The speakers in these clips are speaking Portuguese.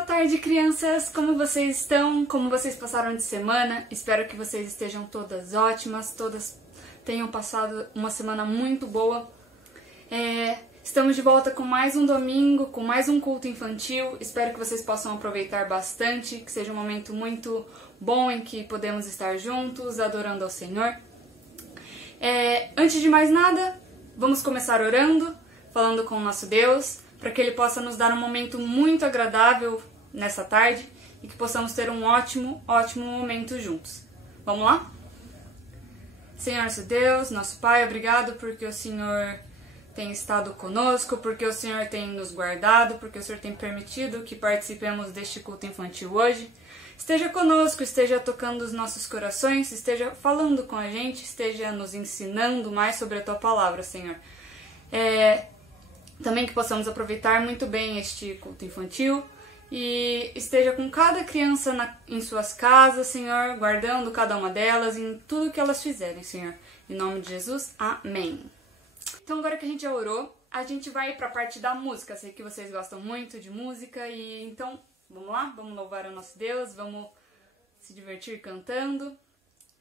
Boa tarde, crianças! Como vocês estão? Como vocês passaram de semana? Espero que vocês estejam todas ótimas, todas tenham passado uma semana muito boa. Estamos de volta com mais um domingo, com mais um culto infantil. Espero que vocês possam aproveitar bastante, que seja um momento muito bom em que podemos estar juntos, adorando ao Senhor. Antes de mais nada, vamos começar orando, falando com o nosso Deus, para que Ele possa nos dar um momento muito agradável nessa tarde e que possamos ter um ótimo momento juntos. Vamos lá? Senhor nosso Deus, nosso Pai, obrigado porque o Senhor tem estado conosco, porque o Senhor tem nos guardado, porque o Senhor tem permitido que participemos deste culto infantil hoje. Esteja conosco, esteja tocando os nossos corações, esteja falando com a gente, esteja nos ensinando mais sobre a Tua Palavra, Senhor. Também que possamos aproveitar muito bem este culto infantil e esteja com cada criança em suas casas, Senhor, guardando cada uma delas em tudo que elas fizerem, Senhor. Em nome de Jesus, amém. Então agora que a gente já orou, a gente vai para a parte da música. Sei que vocês gostam muito de música e então vamos lá, vamos louvar o nosso Deus, vamos se divertir cantando.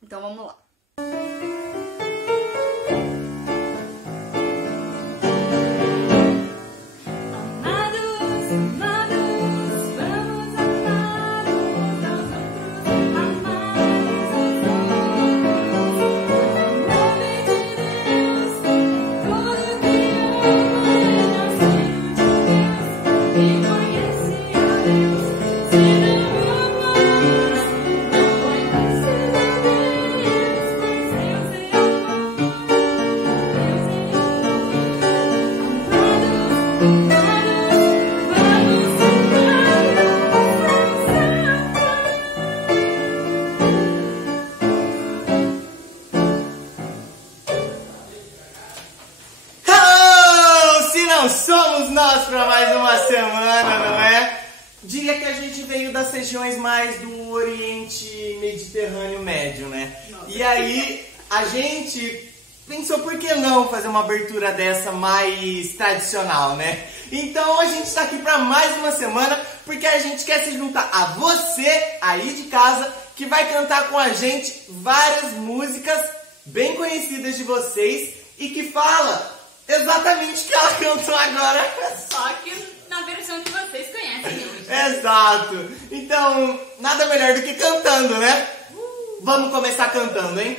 Então vamos lá. Somos nós para mais uma semana, não é? Diria que a gente veio das regiões mais do Oriente Mediterrâneo Médio, né? Nossa. E aí a gente pensou, por que não fazer uma abertura dessa mais tradicional, né? Então a gente está aqui para mais uma semana porque a gente quer se juntar a você aí de casa que vai cantar com a gente várias músicas bem conhecidas de vocês e que fala exatamente o que ela cantou agora. Só que na versão que vocês conhecem hoje. Exato. Então, nada melhor do que cantando, né? Vamos começar cantando, hein?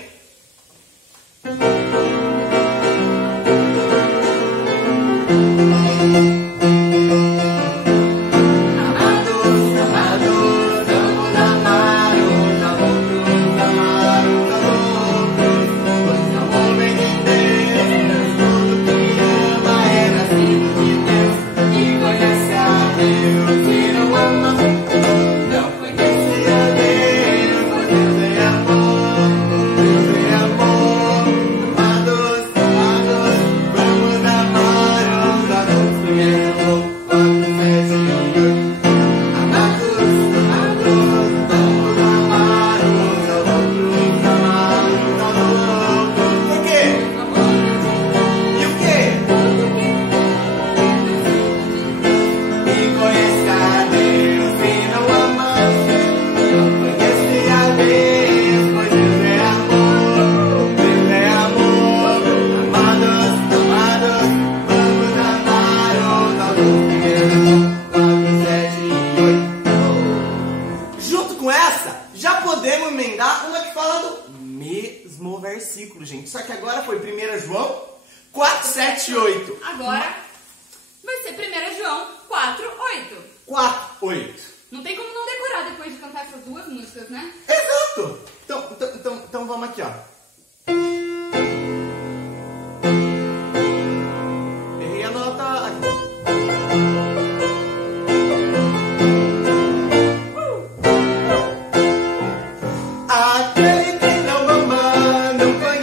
Versículo, gente. Só que agora foi 1 João 4, 7 e 8. Agora vai ser 1 João 4, 8. 4, 8. Não tem como não decorar depois de cantar essas duas músicas, né? Exato! Então vamos aqui, ó. Errei a nota aqui. Aquele que não ama não conhece.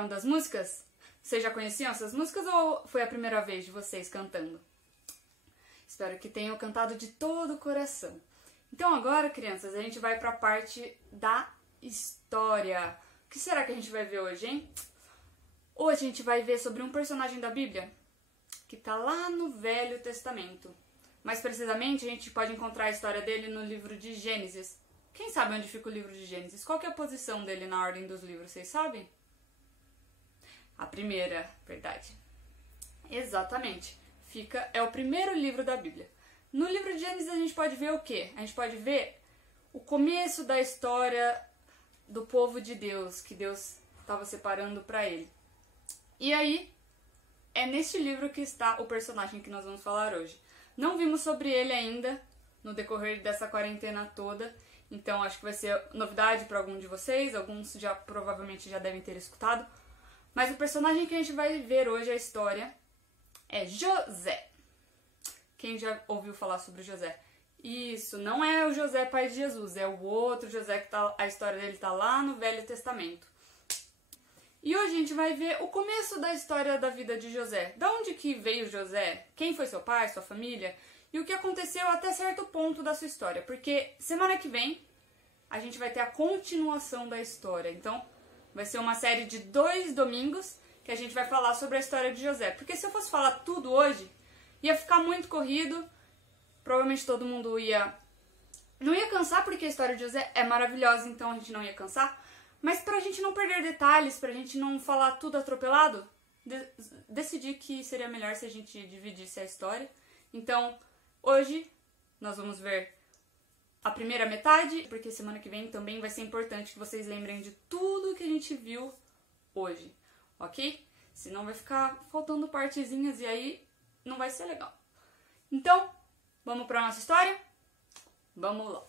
gostaram das músicas? Vocês já conheciam essas músicas ou foi a primeira vez de vocês cantando? Espero que tenham cantado de todo o coração. Então agora, crianças, a gente vai para a parte da história. O que será que a gente vai ver hoje, hein? Hoje a gente vai ver sobre um personagem da Bíblia que está lá no Velho Testamento. Mais precisamente, a gente pode encontrar a história dele no livro de Gênesis. Quem sabe onde fica o livro de Gênesis? Qual que é a posição dele na ordem dos livros? Vocês sabem? A primeira, verdade. Exatamente. É o primeiro livro da Bíblia. No livro de Gênesis a gente pode ver o quê? A gente pode ver o começo da história do povo de Deus, que Deus estava separando para ele. E aí, é neste livro que está o personagem que nós vamos falar hoje. Não vimos sobre ele ainda no decorrer dessa quarentena toda, então acho que vai ser novidade para algum de vocês, alguns provavelmente já devem ter escutado. Mas o personagem que a gente vai ver hoje a história é José. Quem já ouviu falar sobre José? Isso, não é o José pai de Jesus, é o outro José que a história dele está lá no Velho Testamento. E hoje a gente vai ver o começo da história da vida de José. Da onde que veio José? Quem foi seu pai, sua família? E o que aconteceu até certo ponto da sua história. Porque semana que vem a gente vai ter a continuação da história. Então vai ser uma série de 2 domingos que a gente vai falar sobre a história de José. Porque se eu fosse falar tudo hoje, ia ficar muito corrido. Provavelmente todo mundo não ia cansar, porque a história de José é maravilhosa, então a gente não ia cansar. Mas pra gente não perder detalhes, pra gente não falar tudo atropelado, decidi que seria melhor se a gente dividisse a história. Então, hoje nós vamos ver a primeira metade, porque semana que vem também vai ser importante que vocês lembrem de tudo que a gente viu hoje, ok? Senão vai ficar faltando partezinhas e aí não vai ser legal. Então, vamos pra nossa história? Vamos lá!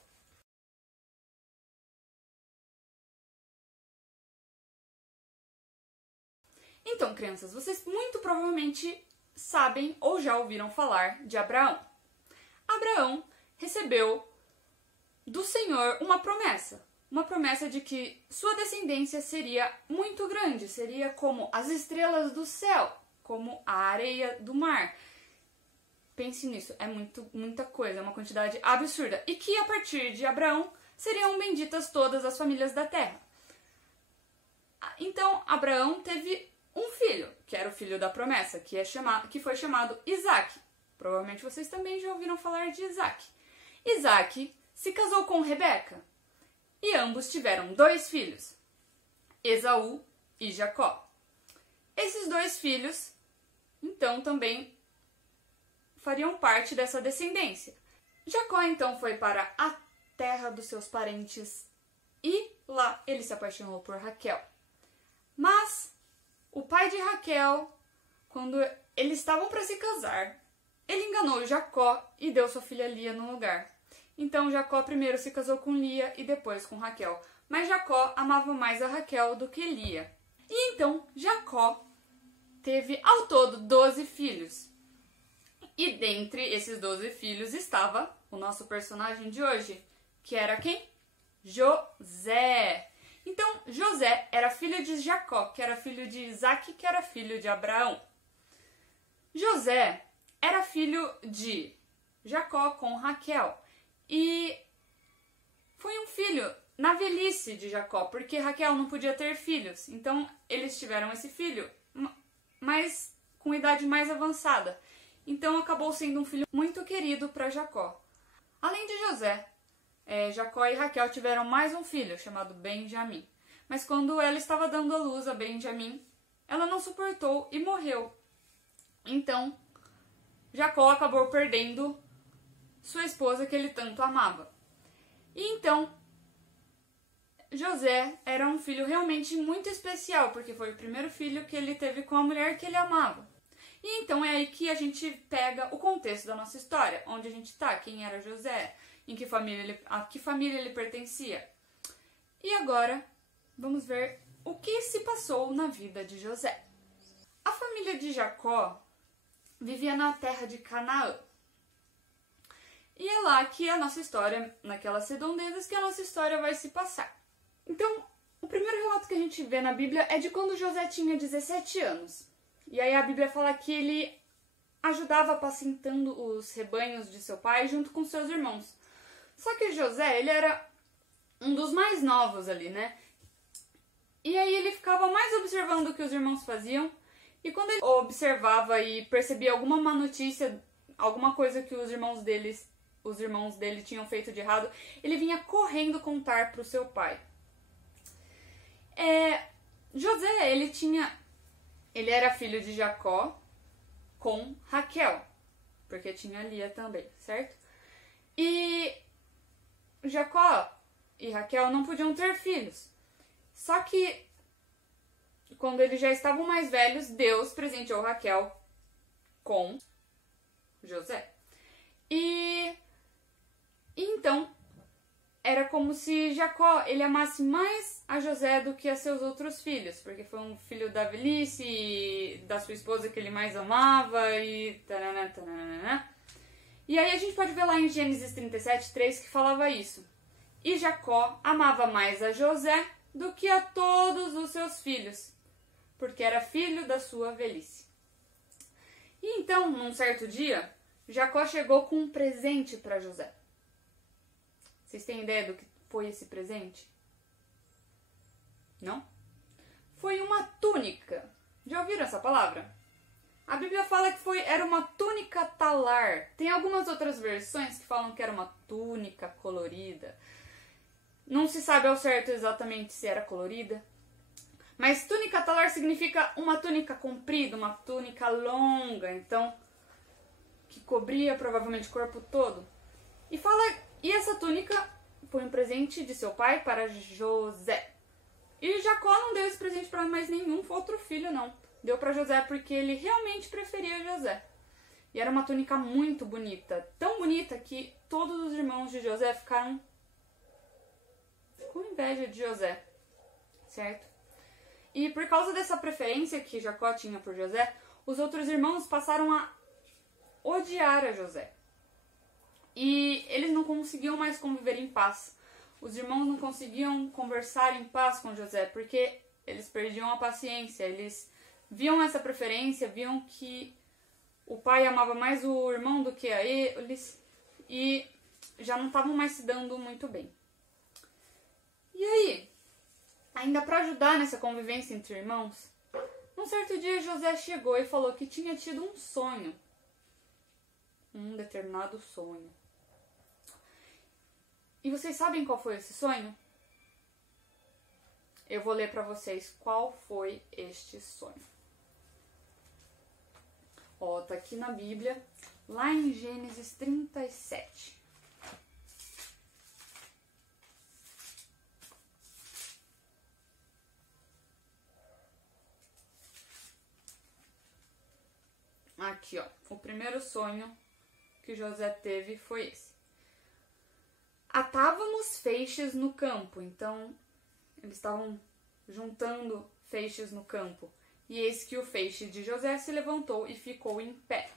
Então, crianças, vocês muito provavelmente sabem ou já ouviram falar de Abraão. Abraão recebeu do Senhor uma promessa de que sua descendência seria muito grande, seria como as estrelas do céu, como a areia do mar. Pense nisso, é muita coisa, é uma quantidade absurda. E que a partir de Abraão seriam benditas todas as famílias da terra. Então, Abraão teve um filho, que era o filho da promessa, que foi chamado Isaac. Provavelmente vocês também já ouviram falar de Isaac. Isaac se casou com Rebeca e ambos tiveram 2 filhos, Esaú e Jacó. Esses 2 filhos, então, também fariam parte dessa descendência. Jacó, então, foi para a terra dos seus parentes e lá ele se apaixonou por Raquel. Mas o pai de Raquel, quando eles estavam para se casar, ele enganou Jacó e deu sua filha Lia no lugar. Então Jacó primeiro se casou com Lia e depois com Raquel. Mas Jacó amava mais a Raquel do que Lia. E então Jacó teve ao todo 12 filhos. E dentre esses 12 filhos estava o nosso personagem de hoje, que era quem? José. Então, José era filho de Jacó, que era filho de Isaac, que era filho de Abraão. José era filho de Jacó com Raquel. E foi um filho na velhice de Jacó, porque Raquel não podia ter filhos. Então, eles tiveram esse filho, mas com idade mais avançada. Então, acabou sendo um filho muito querido para Jacó. Além de José, Jacó e Raquel tiveram mais um filho, chamado Benjamim. Mas quando ela estava dando à luz a Benjamim, ela não suportou e morreu. Então, Jacó acabou perdendo sua esposa que ele tanto amava. E então, José era um filho realmente muito especial, porque foi o primeiro filho que ele teve com a mulher que ele amava. E então é aí que a gente pega o contexto da nossa história, onde a gente está, quem era José, a que família ele pertencia. E agora, vamos ver o que se passou na vida de José. A família de Jacó vivia na terra de Canaã. E é lá que a nossa história, naquelas redondezas, que a nossa história vai se passar. Então, O primeiro relato que a gente vê na Bíblia é de quando José tinha 17 anos. E aí a Bíblia fala que ele ajudava apacentando os rebanhos de seu pai junto com seus irmãos. Só que José, ele era um dos mais novos ali, né? E aí ele ficava mais observando o que os irmãos faziam. E quando ele observava e percebia alguma má notícia, alguma coisa que os irmãos dele tinham feito de errado, ele vinha correndo contar para o seu pai. José, ele era filho de Jacó com Raquel, porque tinha Lia também, certo? E Jacó e Raquel não podiam ter filhos. Só que quando eles já estavam mais velhos, Deus presenteou Raquel com José. E então era como se Jacó ele amasse mais a José do que a seus outros filhos, porque foi um filho da velhice e da sua esposa que ele mais amava e tanana, tanana. E aí a gente pode ver lá em Gênesis 37:3 que falava isso. E Jacó amava mais a José do que a todos os seus filhos, porque era filho da sua velhice. E então, num certo dia, Jacó chegou com um presente para José. Vocês têm ideia do que foi esse presente? Não? Foi uma túnica. Já ouviram essa palavra? A Bíblia fala que era uma túnica talar. Tem algumas outras versões que falam que era uma túnica colorida. Não se sabe ao certo exatamente se era colorida. Mas túnica talar significa uma túnica comprida, uma túnica longa, então que cobria provavelmente o corpo todo. E essa túnica foi um presente de seu pai para José. E Jacó não deu esse presente para mais nenhum outro filho, não. Deu para José porque ele realmente preferia José. E era uma túnica muito bonita, tão bonita que todos os irmãos de José ficaram com inveja de José, certo? E por causa dessa preferência que Jacó tinha por José, os outros irmãos passaram a odiar a José. E eles não conseguiam mais conviver em paz. Os irmãos não conseguiam conversar em paz com José, porque eles perdiam a paciência. Eles viam essa preferência, viam que o pai amava mais o irmão do que a eles, e já não estavam mais se dando muito bem. E aí, ainda para ajudar nessa convivência entre irmãos, num certo dia José chegou e falou que tinha tido um sonho. Um determinado sonho. E vocês sabem qual foi esse sonho? Eu vou ler para vocês qual foi este sonho. Ó, tá aqui na Bíblia, lá em Gênesis 37. Aqui, ó, o primeiro sonho que José teve foi esse. Atávamos feixes no campo, então eles estavam juntando feixes no campo. E eis que o feixe de José se levantou e ficou em pé.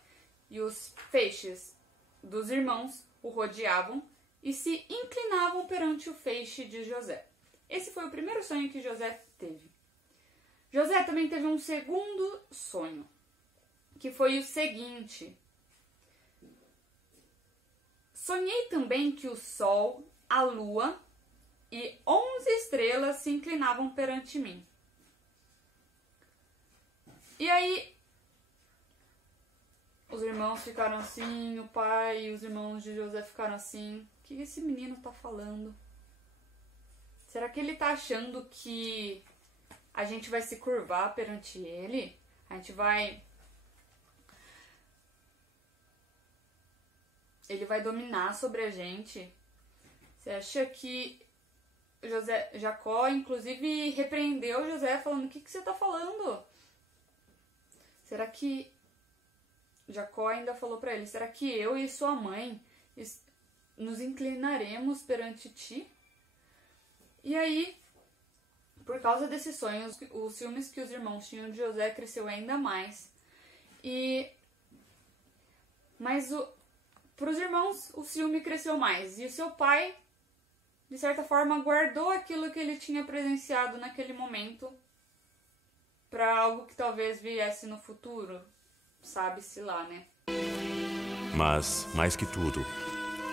E os feixes dos irmãos o rodeavam e se inclinavam perante o feixe de José. Esse foi o primeiro sonho que José teve. José também teve um segundo sonho, que foi o seguinte: sonhei também que o sol, a lua e 11 estrelas se inclinavam perante mim. E aí, os irmãos ficaram assim, o pai e os irmãos de José ficaram assim: o que esse menino tá falando? Será que ele tá achando que a gente vai se curvar perante ele? A gente vai... Ele vai dominar sobre a gente? Você acha que Jacó, inclusive, repreendeu José falando: o que você tá falando? Será que Jacó ainda falou para ele: será que eu e sua mãe nos inclinaremos perante ti? E aí, por causa desses sonhos, os ciúmes que os irmãos tinham de José cresceu ainda mais. Mas para os irmãos, o ciúme cresceu mais. E o seu pai de certa forma, guardou aquilo que ele tinha presenciado naquele momento para algo que talvez viesse no futuro, sabe-se lá, né? Mas, mais que tudo,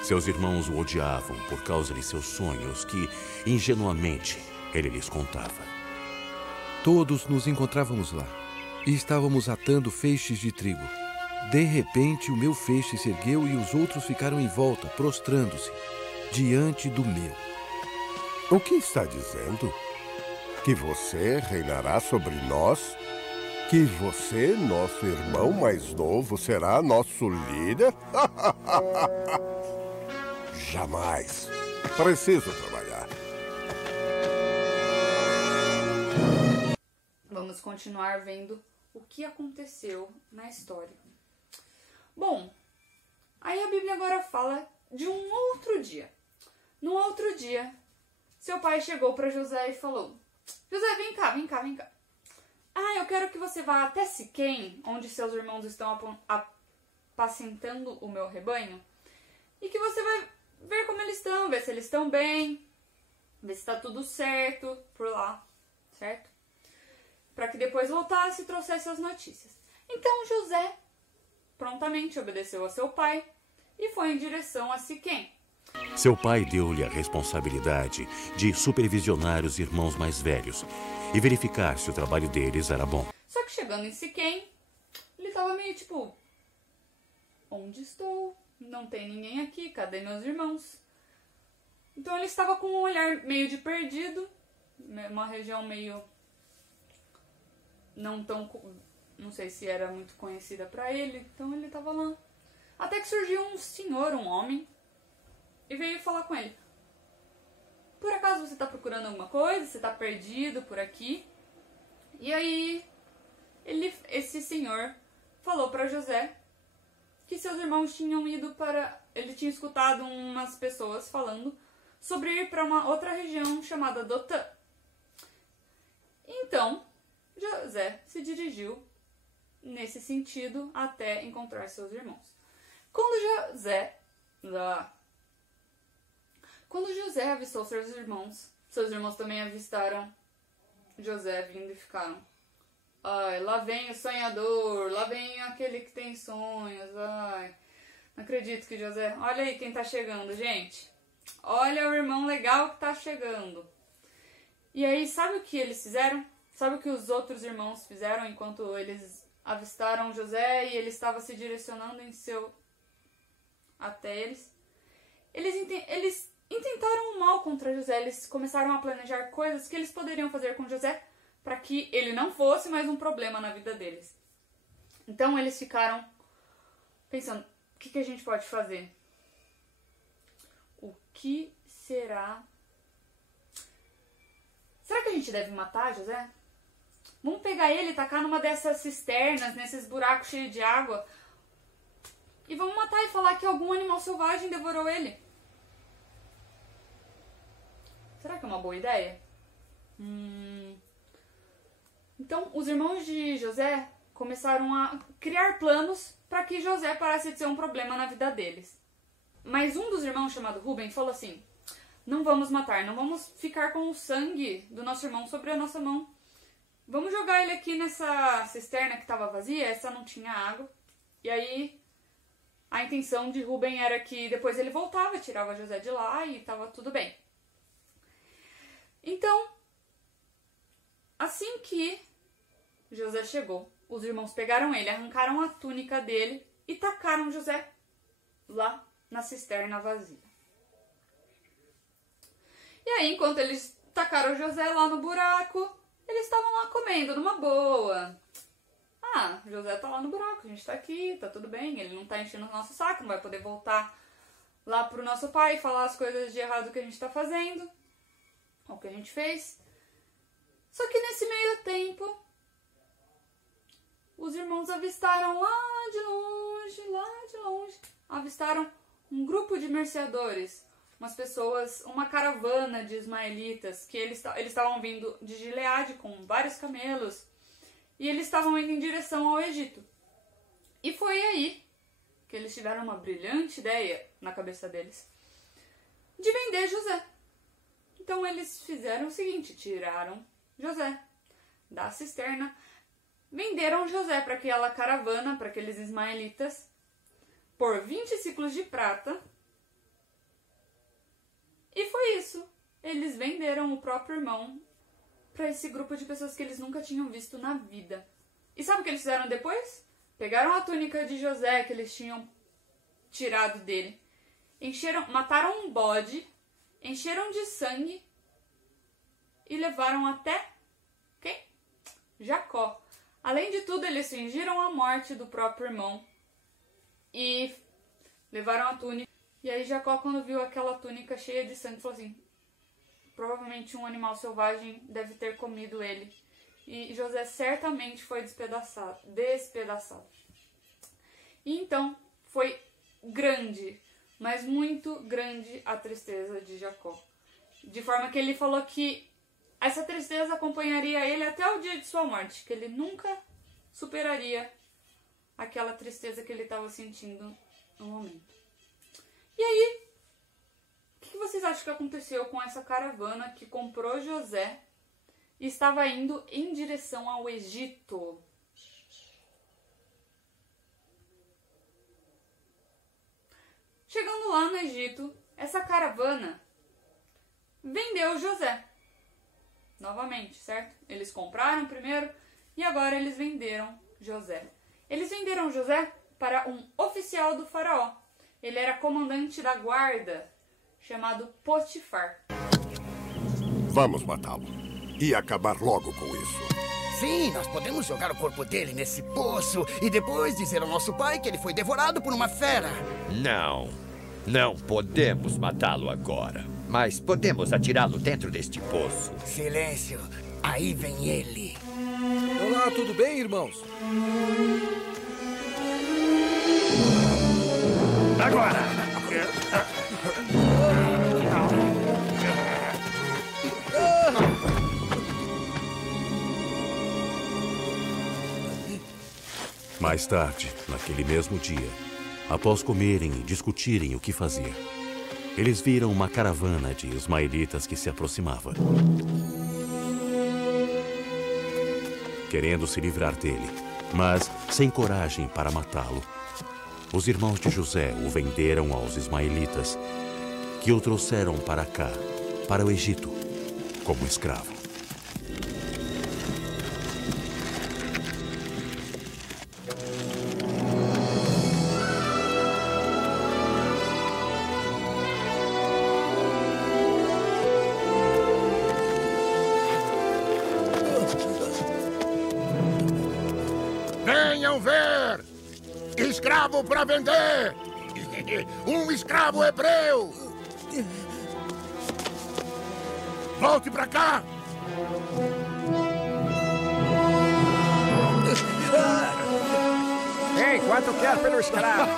seus irmãos o odiavam por causa de seus sonhos que, ingenuamente, ele lhes contava. Todos nos encontrávamos lá e estávamos atando feixes de trigo. De repente, o meu feixe se ergueu e os outros ficaram em volta, prostrando-se, diante do meu. O que está dizendo? Que você reinará sobre nós? Que você, nosso irmão mais novo, será nosso líder? Jamais. Preciso trabalhar. Vamos continuar vendo o que aconteceu na história. Bom, aí a Bíblia agora fala de um outro dia. No outro dia, seu pai chegou para José e falou: José, vem cá, vem cá, vem cá. Ah, eu quero que você vá até Siquém, onde seus irmãos estão apacentando o meu rebanho, e que você vai ver como eles estão, ver se eles estão bem, ver se está tudo certo por lá, certo? Para que depois voltasse e trouxesse as notícias. Então José prontamente obedeceu a seu pai e foi em direção a Siquém. Seu pai deu-lhe a responsabilidade de supervisionar os irmãos mais velhos e verificar se o trabalho deles era bom. Só que chegando em Siquém, ele estava meio tipo: onde estou? Não tem ninguém aqui, cadê meus irmãos? Então ele estava com um olhar meio de perdido, uma região meio não sei se era muito conhecida para ele, então ele estava lá. Até que surgiu um senhor, um homem, e veio falar com ele: por acaso você está procurando alguma coisa? Você está perdido por aqui? E aí esse senhor falou para José que seus irmãos tinham ido para... Ele tinha escutado umas pessoas falando sobre ir para uma outra região chamada Dotã. Então José se dirigiu nesse sentido até encontrar seus irmãos. Quando José avistou seus irmãos também avistaram José vindo e ficaram: ai, lá vem o sonhador, lá vem aquele que tem sonhos, ai, não acredito que José... Olha aí quem tá chegando, gente. Olha o irmão legal que tá chegando. E aí, sabe o que eles fizeram? Sabe o que os outros irmãos fizeram enquanto eles avistaram José e ele estava se direcionando até eles? Eles intentaram o mal contra José. Eles começaram a planejar coisas que eles poderiam fazer com José para que ele não fosse mais um problema na vida deles. Então eles ficaram pensando: o que a gente pode fazer? O que será? Será que a gente deve matar José? Vamos pegar ele e tacar numa dessas cisternas, nesses buracos cheios de água, e vamos matar e falar que algum animal selvagem devorou ele. Será que é uma boa ideia? Então, os irmãos de José começaram a criar planos para que José parasse de ser um problema na vida deles. Mas um dos irmãos, chamado Rubem, falou assim: não vamos matar, não vamos ficar com o sangue do nosso irmão sobre a nossa mão. Vamos jogar ele aqui nessa cisterna que estava vazia, essa não tinha água. E aí, a intenção de Rubem era que depois ele voltava, tirava José de lá e estava tudo bem. Então, assim que José chegou, os irmãos pegaram ele, arrancaram a túnica dele e tacaram José lá na cisterna vazia. E aí, enquanto eles tacaram José lá no buraco, eles estavam lá comendo numa boa. Ah, José tá lá no buraco, a gente tá aqui, tá tudo bem, ele não tá enchendo o nosso saco, não vai poder voltar lá pro nosso pai e falar as coisas de errado que a gente tá fazendo, ou que a gente fez. Só que nesse meio tempo, os irmãos avistaram lá de longe, avistaram um grupo de merceadores, umas pessoas, uma caravana de ismaelitas, que eles estavam vindo de Gileade com vários camelos, e eles estavam indo em direção ao Egito. E foi aí que eles tiveram uma brilhante ideia na cabeça deles de vender José. Então eles fizeram o seguinte, tiraram José da cisterna, venderam José para aquela caravana, para aqueles ismaelitas, por 20 ciclos de prata. E foi isso. Eles venderam o próprio irmão para esse grupo de pessoas que eles nunca tinham visto na vida. E sabe o que eles fizeram depois? Pegaram a túnica de José que eles tinham tirado dele, mataram um bode, encheram de sangue e levaram até quem? Jacó. Além de tudo, eles fingiram a morte do próprio irmão e levaram a túnica. E aí Jacó, quando viu aquela túnica cheia de sangue, falou assim, provavelmente um animal selvagem deve ter comido ele. E José certamente foi despedaçado. E então foi grande, mas muito grande a tristeza de Jacó. De forma que ele falou que essa tristeza acompanharia ele até o dia de sua morte, que ele nunca superaria aquela tristeza que ele estava sentindo no momento. E aí, o que vocês acham que aconteceu com essa caravana que comprou José e estava indo em direção ao Egito? Chegando lá no Egito, essa caravana vendeu José. Novamente, certo? Eles compraram primeiro e agora eles venderam José. Eles venderam José para um oficial do faraó. Ele era comandante da guarda, chamado Potifar. Vamos matá-lo e acabar logo com isso. Sim, nós podemos jogar o corpo dele nesse poço e depois dizer ao nosso pai que ele foi devorado por uma fera. Não podemos matá-lo agora, mas podemos atirá-lo dentro deste poço. Silêncio, aí vem ele. Olá, tudo bem, irmãos? Agora! Mais tarde, naquele mesmo dia, após comerem e discutirem o que fazer, eles viram uma caravana de ismaelitas que se aproximava. Querendo se livrar dele, mas sem coragem para matá-lo, os irmãos de José o venderam aos ismaelitas, que o trouxeram para cá, para o Egito, como escravo. Venham ver! Escravo para vender! Um escravo hebreu! Volte para cá! Ei, quanto quer pelo escravo?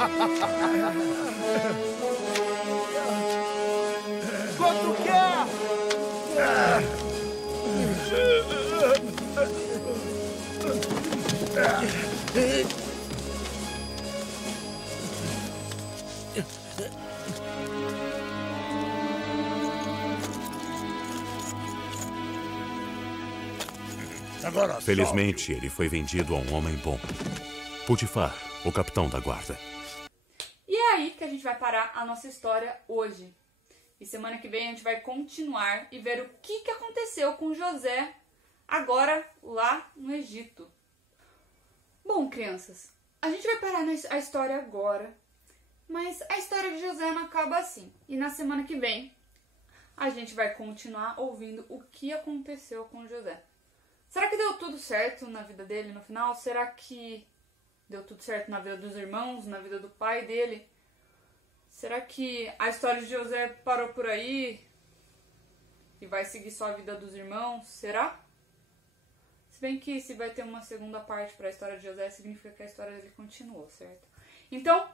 Quanto quer? Agora, Felizmente, ele foi vendido a um homem bom, Potifar, o capitão da guarda. E é aí que a gente vai parar a nossa história hoje. E semana que vem a gente vai continuar e ver o que aconteceu com José agora lá no Egito. Bom, crianças, a gente vai parar a história agora, mas a história de José não acaba assim. E na semana que vem a gente vai continuar ouvindo o que aconteceu com José. Será que deu tudo certo na vida dele no final? Será que deu tudo certo na vida dos irmãos, na vida do pai dele? Será que a história de José parou por aí e vai seguir só a vida dos irmãos? Será? Se bem que se vai ter uma segunda parte para a história de José, significa que a história dele continuou, certo? Então,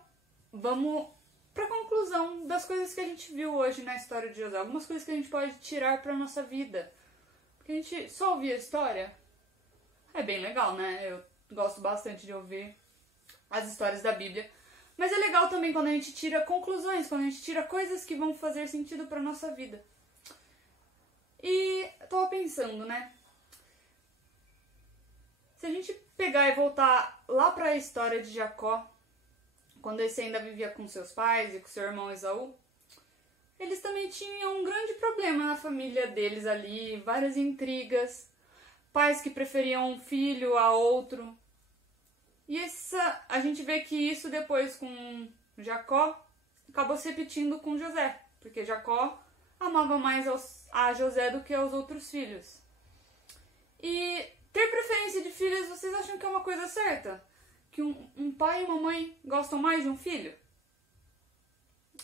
vamos para a conclusão das coisas que a gente viu hoje na história de José. Algumas coisas que a gente pode tirar para nossa vida. Porque a gente só ouvir a história é bem legal, né? Eu gosto bastante de ouvir as histórias da Bíblia. Mas é legal também quando a gente tira conclusões, quando a gente tira coisas que vão fazer sentido para nossa vida. E eu tava pensando, né? Se a gente pegar e voltar lá para a história de Jacó, quando esse ainda vivia com seus pais e com seu irmão Esaú, eles também tinham um grande problema na família deles ali, várias intrigas, pais que preferiam um filho a outro. E a gente vê que isso depois com Jacó acabou se repetindo com José, porque Jacó amava mais a José do que aos outros filhos. E ter preferência de filhos, vocês acham que é uma coisa certa? Que um pai e uma mãe gostam mais de um filho?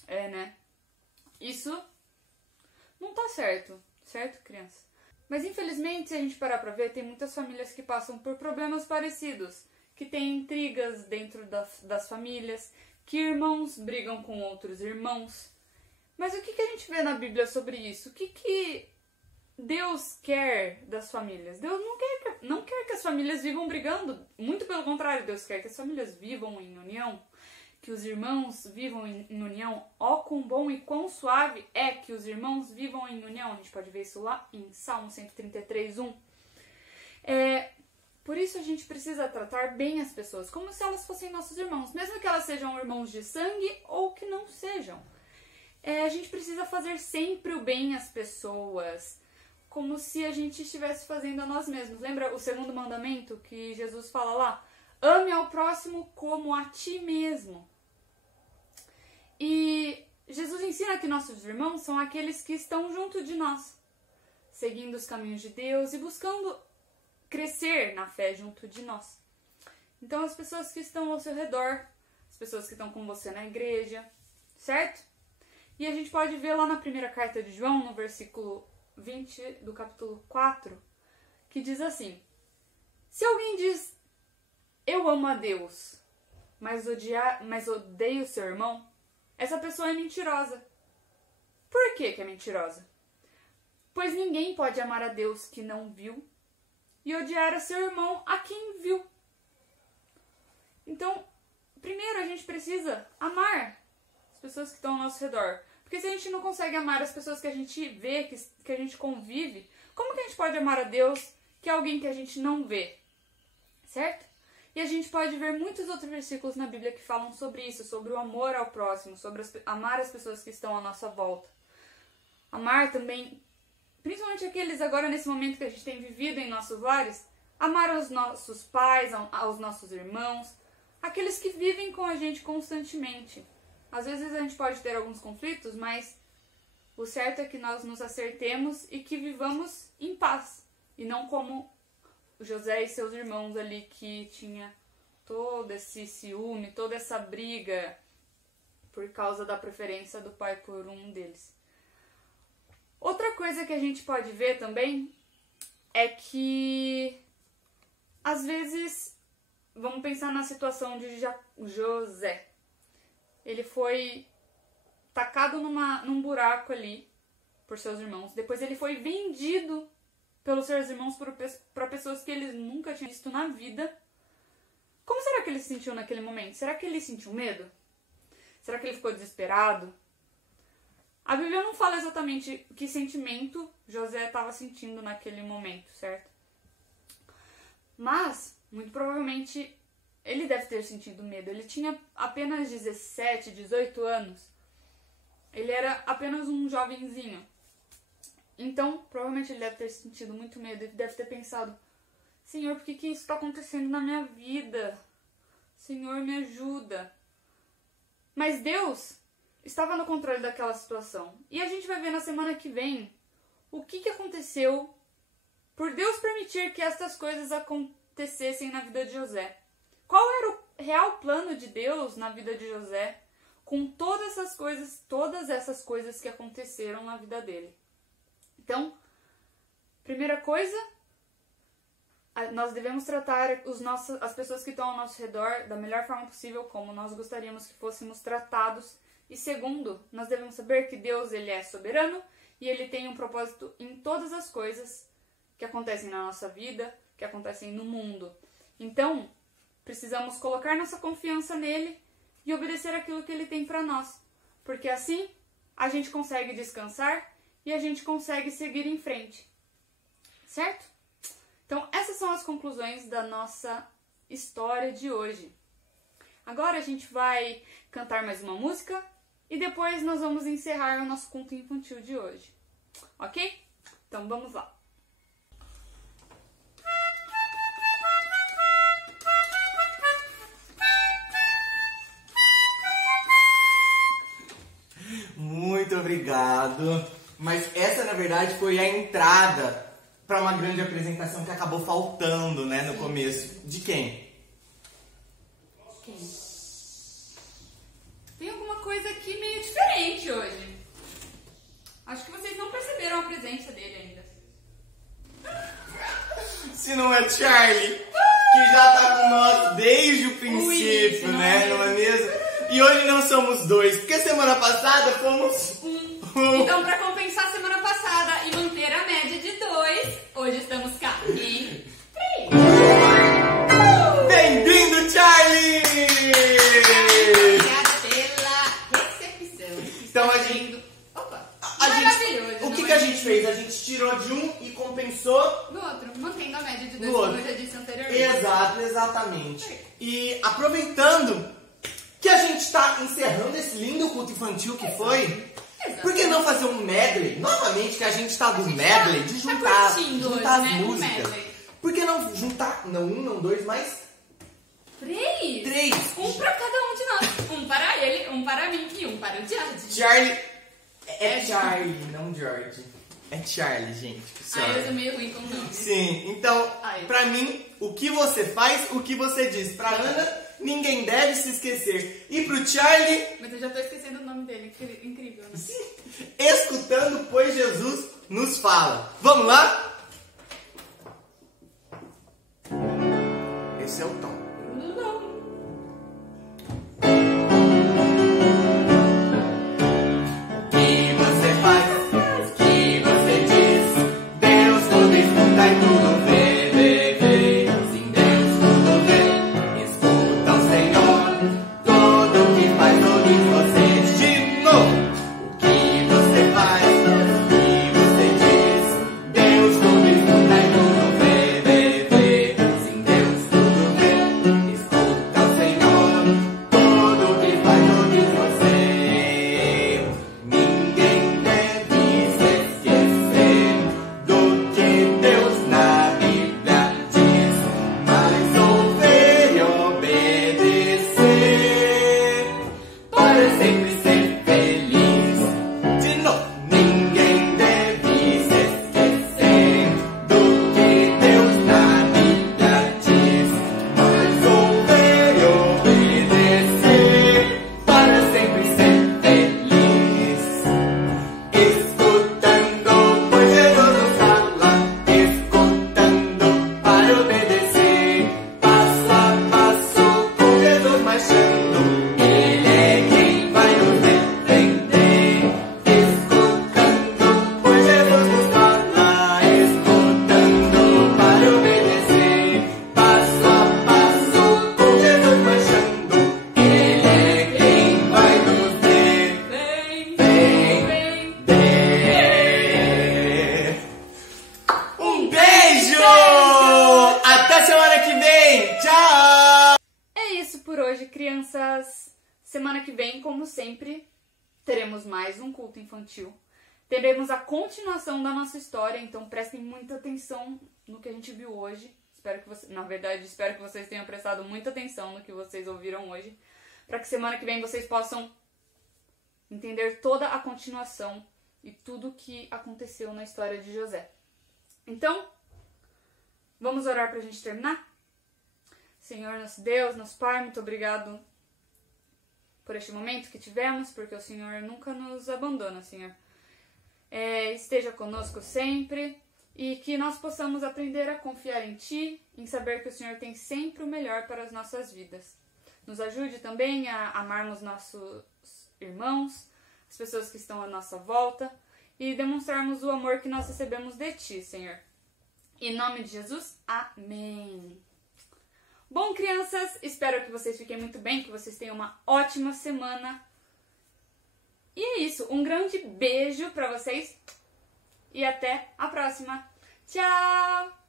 É, né? Isso não tá certo, certo, criança? Mas infelizmente, se a gente parar pra ver, tem muitas famílias que passam por problemas parecidos, que tem intrigas dentro das famílias, que irmãos brigam com outros irmãos. Mas o que a gente vê na Bíblia sobre isso? O que Deus quer das famílias? Deus não quer que as famílias vivam brigando. Muito pelo contrário, Deus quer que as famílias vivam em união, que os irmãos vivam em união. Ó, quão bom e quão suave é que os irmãos vivam em união. A gente pode ver isso lá em Salmo 133:1. Por isso a gente precisa tratar bem as pessoas, como se elas fossem nossos irmãos, mesmo que elas sejam irmãos de sangue ou que não sejam. A gente precisa fazer sempre o bem às pessoas, como se a gente estivesse fazendo a nós mesmos. Lembra o segundo mandamento que Jesus fala lá? Ame ao próximo como a ti mesmo. E Jesus ensina que nossos irmãos são aqueles que estão junto de nós, seguindo os caminhos de Deus e buscando crescer na fé junto de nós. Então as pessoas que estão ao seu redor, as pessoas que estão com você na igreja, certo? E a gente pode ver lá na primeira carta de João, no versículo 20 do capítulo 4, que diz assim: se alguém diz, eu amo a Deus, mas odeio seu irmão, essa pessoa é mentirosa. Por que é mentirosa? Pois ninguém pode amar a Deus que não viu e odiar a seu irmão a quem viu. Então, primeiro a gente precisa amar as pessoas que estão ao nosso redor. Porque se a gente não consegue amar as pessoas que a gente vê, que a gente convive, como que a gente pode amar a Deus, que é alguém que a gente não vê? Certo? E a gente pode ver muitos outros versículos na Bíblia que falam sobre isso, sobre o amor ao próximo, sobre amar as pessoas que estão à nossa volta. Amar também, principalmente aqueles agora nesse momento que a gente tem vivido em nossos lares, amar aos nossos pais, aos nossos irmãos, aqueles que vivem com a gente constantemente. Às vezes a gente pode ter alguns conflitos, mas o certo é que nós nos acertemos e que vivamos em paz. E não como José e seus irmãos ali, que tinha todo esse ciúme, toda essa briga por causa da preferência do pai por um deles. Outra coisa que a gente pode ver também é que, às vezes, vamos pensar na situação de José. Ele foi tacado num buraco ali por seus irmãos. Depois ele foi vendido pelos seus irmãos para pessoas que eles nunca tinham visto na vida. Como será que ele se sentiu naquele momento? Será que ele sentiu medo? Será que ele ficou desesperado? A Bíblia não fala exatamente que sentimento José estava sentindo naquele momento, certo? Mas, muito provavelmente, ele deve ter sentido medo. Ele tinha apenas 17, 18 anos. Ele era apenas um jovenzinho. Então, provavelmente ele deve ter sentido muito medo. Ele deve ter pensado, Senhor, por que isso está acontecendo na minha vida? Senhor, me ajuda. Mas Deus estava no controle daquela situação. E a gente vai ver na semana que vem o que aconteceu por Deus permitir que estas coisas acontecessem na vida de José. Qual era o real plano de Deus na vida de José com todas essas coisas que aconteceram na vida dele? Então, primeira coisa, nós devemos tratar as pessoas que estão ao nosso redor da melhor forma possível, como nós gostaríamos que fôssemos tratados. E segundo, nós devemos saber que Deus ele é soberano e ele tem um propósito em todas as coisas que acontecem na nossa vida, que acontecem no mundo. Então, precisamos colocar nossa confiança nele e obedecer aquilo que ele tem para nós. Porque assim, a gente consegue descansar e a gente consegue seguir em frente. Certo? Então, essas são as conclusões da nossa história de hoje. Agora a gente vai cantar mais uma música e depois nós vamos encerrar o nosso culto infantil de hoje. Ok? Então vamos lá. Muito obrigado. Mas essa, na verdade, foi a entrada para uma grande apresentação que acabou faltando, né, no começo. De quem? Quem? Tem alguma coisa aqui meio diferente hoje. Acho que vocês não perceberam a presença dele ainda. Se não é Charlie, que já tá com nós desde o princípio, né, não é mesmo? E hoje não somos dois, porque semana passada fomos um. Então, para compensar a semana passada e manter a média de 2, hoje estamos cá em 3. Bem-vindo, Charlie! Obrigada pela recepção. Então a gente... Opa! O que a gente fez? A gente tirou de um e compensou no outro, mantendo a média de 2, no como outro. eu já disse anteriormente. Exato, exatamente. E aproveitando que a gente está encerrando esse lindo culto infantil que foi, por que não fazer um medley? Novamente, que a gente está do medley, de juntar hoje, as né? músicas. Por que não juntar, não um, não dois, mas 3? Um para cada um de nós. Um para ele, um para mim e um para o George. Charlie. É Charlie, não George. É Charlie, gente. Eu sou meio ruim com o nome. Sim, então, pra mim, o que você faz, o que você diz. Pra Ana, ninguém deve se esquecer. E pro Charlie... Mas eu já tô esquecendo o nome dele. Incrível, né? Escutando, pois Jesus nos fala. Vamos lá? Esse é o tom. Semana que vem, como sempre, teremos mais um culto infantil. Teremos a continuação da nossa história, então prestem muita atenção no que a gente viu hoje. Espero que vocês tenham prestado muita atenção no que vocês ouviram hoje, para que semana que vem vocês possam entender toda a continuação e tudo o que aconteceu na história de José. Então, vamos orar para a gente terminar? Senhor, nosso Deus, nosso Pai, muito obrigado por este momento que tivemos, porque o Senhor nunca nos abandona, Senhor. Esteja conosco sempre e que nós possamos aprender a confiar em Ti, em saber que o Senhor tem sempre o melhor para as nossas vidas. Nos ajude também a amarmos nossos irmãos, as pessoas que estão à nossa volta e demonstrarmos o amor que nós recebemos de Ti, Senhor. Em nome de Jesus, amém. Bom, crianças, espero que vocês fiquem muito bem, que vocês tenham uma ótima semana. E é isso, um grande beijo pra vocês e até a próxima. Tchau!